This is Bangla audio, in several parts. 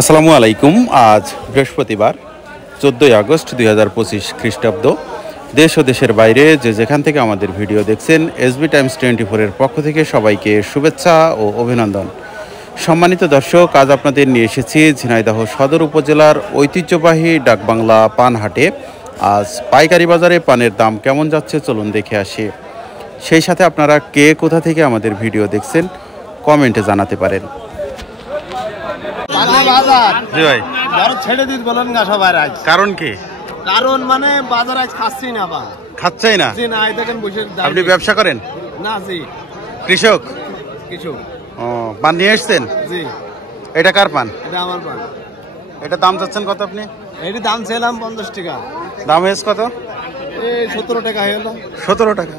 আসসালামু আলাইকুম। আজ বৃহস্পতিবার 14 আগস্ট 2025 খ্রিস্টাব্দ। দেশ ও দেশের বাইরে যে যেখান থেকে আমাদের ভিডিও দেখছেন, এসবি টাইমস 24-এর পক্ষ থেকে সবাইকে শুভেচ্ছা ও অভিনন্দন। সম্মানিত দর্শক, আজ আপনাদের নিয়ে এসেছি ঝিনাইদহ সদর উপজেলার ঐতিহ্যবাহী ডাকবাংলা পানহাটে। আজ পাইকারি বাজারে পানের দাম কেমন যাচ্ছে চলুন দেখে আসি। সেই সাথে আপনারা কে কোথা থেকে আমাদের ভিডিও দেখছেন কমেন্টে জানাতে পারেন। জি ভাই, ছেড়ে দিত বলেন না সবার আজ। কারণ কি? কারণ মানে বাজার আজ খাচ্ছি না বা খাচ্ছেই না। জি না, এই দেখেন বসে আপনি ব্যবসা করেন? না জি, কৃষক। কিছু ও, পান নিয়ে এসছেন? জি, এটা কার পান? এটা আমার পান। এটা দাম চাচ্ছেন কত আপনি? এটি দাম ছিলাম 50 টাকা, দাম হয়েছে কত? এই 17 টাকা হয়ে গেল। 17 টাকা।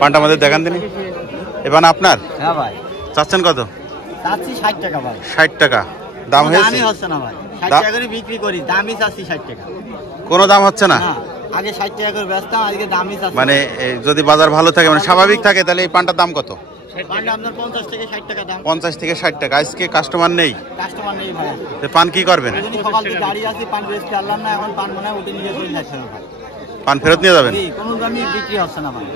পানটা আমাদের দেখান দিন। এবার আপনার হ্যাঁ ভাই, চাচ্ছেন কত? চাচ্ছি 60 টাকা ভাই। 60 টাকা দাম হয়েছে? দামই হচ্ছে না ভাই, 60 টাকা করে বিক্রি করি, দামই চাচ্ছি 60 টাকা। কোনো দাম হচ্ছে না? না, আগে 60 টাকা করে বেচতাম, আজকে দামই চাচ্ছি। মানে যদি বাজার ভালো থাকে, মানে স্বাভাবিক থাকে, তাহলে এই পানটার দাম কত? পানটা আপনার 50 থেকে 60 টাকা দাম। 50 থেকে 60 টাকা। আজকে কাস্টমার নেই? কাস্টমার নেই ভাই। তো পান কি করবেন? এই জন্য সকাল থেকে দাঁড়িয়ে আছি, পান বেচতে পারলাম না, এখন পান মনে হয় উঠে নিয়ে চলে যাচ্ছে না ভাই। পান ফেরত নিয়ে যাবেন? জি, কোনো দামই বিক্রি হচ্ছে না ভাই।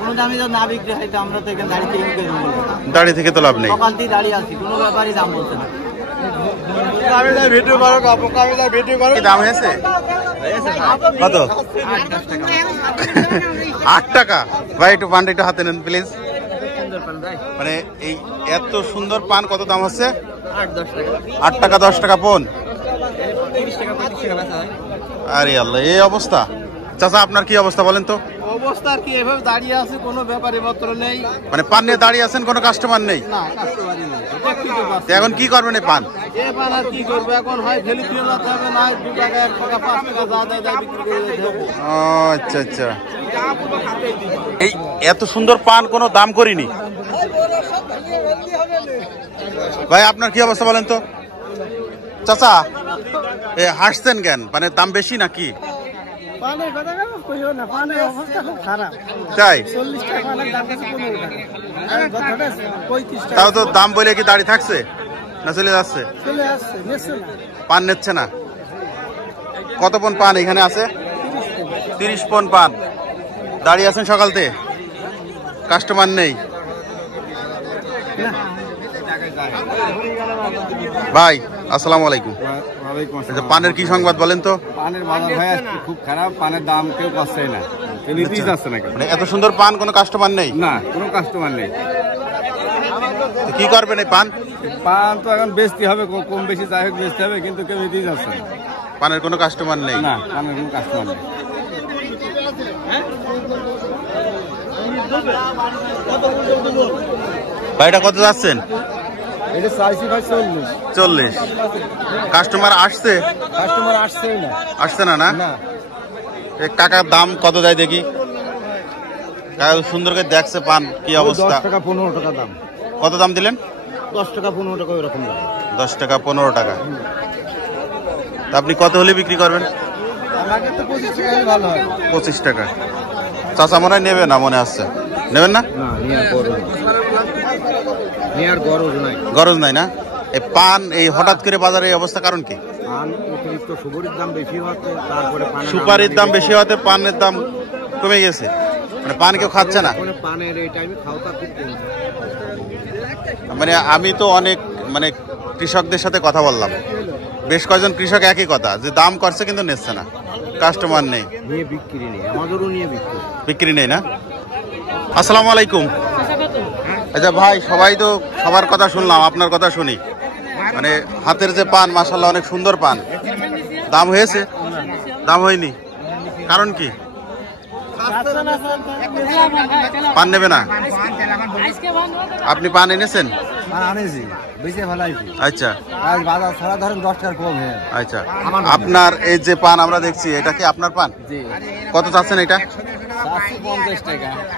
কোনো দামই যদি না বিক্রি হয় তো আমরা তো এখানে দাঁড়িয়ে থেকে বিক্রি করবো। দাঁড়িয়ে থেকে তো লাভ নেই। সকাল থেকে দাঁড়িয়ে আছি, কোনো ব্যাপারই দাম বলছে না। কি দাম হয়েছে? কত? 8 টাকা। ভাই একটু পানটা একটু হাতে নেন প্লিজ। মানে এই এত সুন্দর পান কত দাম হচ্ছে? 8 টাকা 10 টাকা পন। আরে আল্লাহ, এই অবস্থা। চাচা আপনার কি অবস্থা বলেন তো? অবস্থা কি, এভাবে দাঁড়িয়ে আছে, কোনো ব্যাপারই পত্র নেই। মানে পান নিয়ে দাঁড়িয়ে আছেন, কোনো কাস্টমার নেই? না, কাস্টমারই নেই। তো এখন কি করবেন এই পান? এ পান আর কি করবো, এখন হয় ফেলে ফেলে যেতে হবে, না 2 টাকা 1 টাকা 5 টাকা যা দেয় তাই বিক্রি করে যেতে হবে। ও আচ্ছা আচ্ছা। এই এত সুন্দর পান কোনো দাম করিনি। ভাই আপনার কি অবস্থা বলেন তো? চাচা এ হাসছেন কেন? মানে দাম বেশি নাকি? পানের কথা কইও না, পানের অবস্থা খুব খারাপ। তাই? 40 টাকা পানের দাম আছে 15 টাকা। আর কথাটা 35 টাকা। তাও তো দাম বলে কি দাঁড়িয়ে থাকছে না চলে যাচ্ছে? চলে আসছে, নিচ্ছে না। পান নিচ্ছে না? কত পন পান এখানে আছে? 30 পন পান। দাঁড়িয়ে আছেন সকালতে, কাস্টমার নেই। ভাই আসসালামু আলাইকুম। পানের কি সংবাদ বলেন তো? পানের বাজার ভাই খুব খারাপ, পানের দাম কেউ পাচ্ছে না, কেউ নিতেই যাচ্ছে না। মানে এত সুন্দর পান কোনো কাস্টমার নেই? না, কোনো কাস্টমার নেই। তো কি করবেন এই পান? পান তো এখন বেচতে হবে, কম বেশি যাই হোক বেচতে হবে, কিন্তু কেউ নিতেই যাচ্ছে না। পানের কোনো কাস্টমার নেই? না, পানের কোনো কাস্টমার নেই। ভাইটা কত যাচ্ছেন? এটা চাইছি ভাই 40। 40। কাস্টমার আসছে? কাস্টমার আসছেই না। আসছে না? না না, এই কাকার দাম কত যায় দেখি। কাকা সুন্দর করে দেখছে পান কি অবস্থা। 10 টাকা 15 টাকা দাম। কত দাম দিলেন? 10 টাকা 15 টাকা এরকম দাম। 10 টাকা 15 টাকা। তা আপনি কত হলে বিক্রি করবেন? আমাকে তো 25 টাকাই ভালো হয়। 25 টাকা। চাচা মনে হয় নেবে না, মনে আসছে নেবেন না? না, নিয়ার গরজ নাই। গরজ নাই না? এই পান এই হঠাৎ করে বাজারে এই অবস্থা কারণ কি? পান অতিরিক্ত সুপারির দাম বেশি হচ্ছে, তারপরে সুপারির দাম বেশি হতে পানের দাম কমে গেছে। মানে পান কেউ খাচ্ছে না। পানের এই টাইমে খাওয়াটা খুব কমছে। মানে আমি তো অনেক মানে কৃষকদের সাথে কথা বললাম, বেশ কয়েকজন কৃষক একই কথা, যে দাম করছে কিন্তু নিচ্ছে না, কাস্টমার নেই, নিয়ে বিক্রি নেই, আমাদেরও নিয়ে বিক্রি নেই না? আসসালামু আলাইকুম। আচ্ছা ভাই, সবাই তো সবার কথা শুনলাম, আপনার কথা শুনি। মানে হাতের যে পান মাশাআল্লাহ অনেক সুন্দর পান, দাম হয়েছে? দাম হয়নি, কারণ কি? পান নেবে না? আপনি পান এনেছেন? আচ্ছা আচ্ছা। আপনার এই যে পান আমরা দেখছি, এটা কি আপনার পান? কত চাচ্ছেন এটা?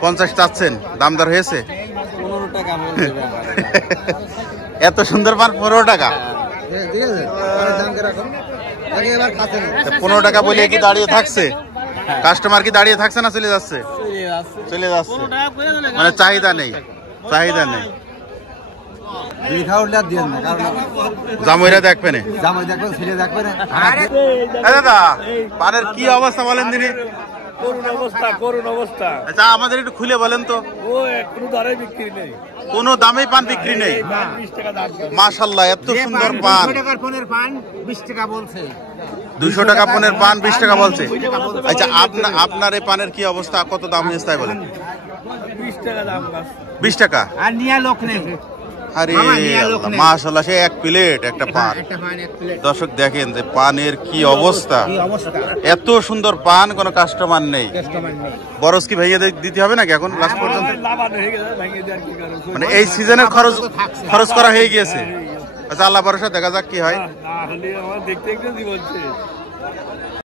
50 চাচ্ছেন, দাম দর হয়েছে? 15 টাকা। এত সুন্দর পান 15 টাকা? 15 টাকা বলে কি দাঁড়িয়ে থাকছে? কাস্টমার কি দাঁড়িয়ে থাকছে না চলে যাচ্ছে? চলে যাচ্ছে, মানে চাহিদা নেই, চাহিদা নেই। বিঘা উঠলে আর দিয়েন না, কারণ জামাইরা দেখবে না। জামাই দেখবেন, ছেলে দেখবে না। দাদা পানের কি অবস্থা বলেন দিনে? করুণ অবস্থা। আচ্ছা আমাদের একটু খুলে বলেন তো। ও কোনো দরে বিক্রি নেই, কোনো দামে পান বিক্রি নেই। 20 টাকা দাম। মাশাআল্লাহ, এত সুন্দর পান। 200 টাকার পনের পান 20 টাকা বলছে। 200 টাকা পনের পান 20 টাকা বলছে। আচ্ছা আপনার এই পানের কি অবস্থা, কত দাম হয়েছে তাই বলেন? 20 টাকা দাম। 20 টাকা। আর নিয়া লোক নেই। আরে আল্লাহ, মাশাআল্লাহ, সে এক প্লেট একটা পান। দর্শক দেখেন যে পানের কি অবস্থা, এত সুন্দর পান, কোনো কাস্টমার নেই। বরস কি ভাইয়া দিতে হবে নাকি এখন লাস্ট পর্যন্ত? মানে এই সিজনের খরচ করা হয়ে গিয়েছে। আচ্ছা আল্লাহ ভরসা, দেখা যাক কি হয়। দেখতে জীবন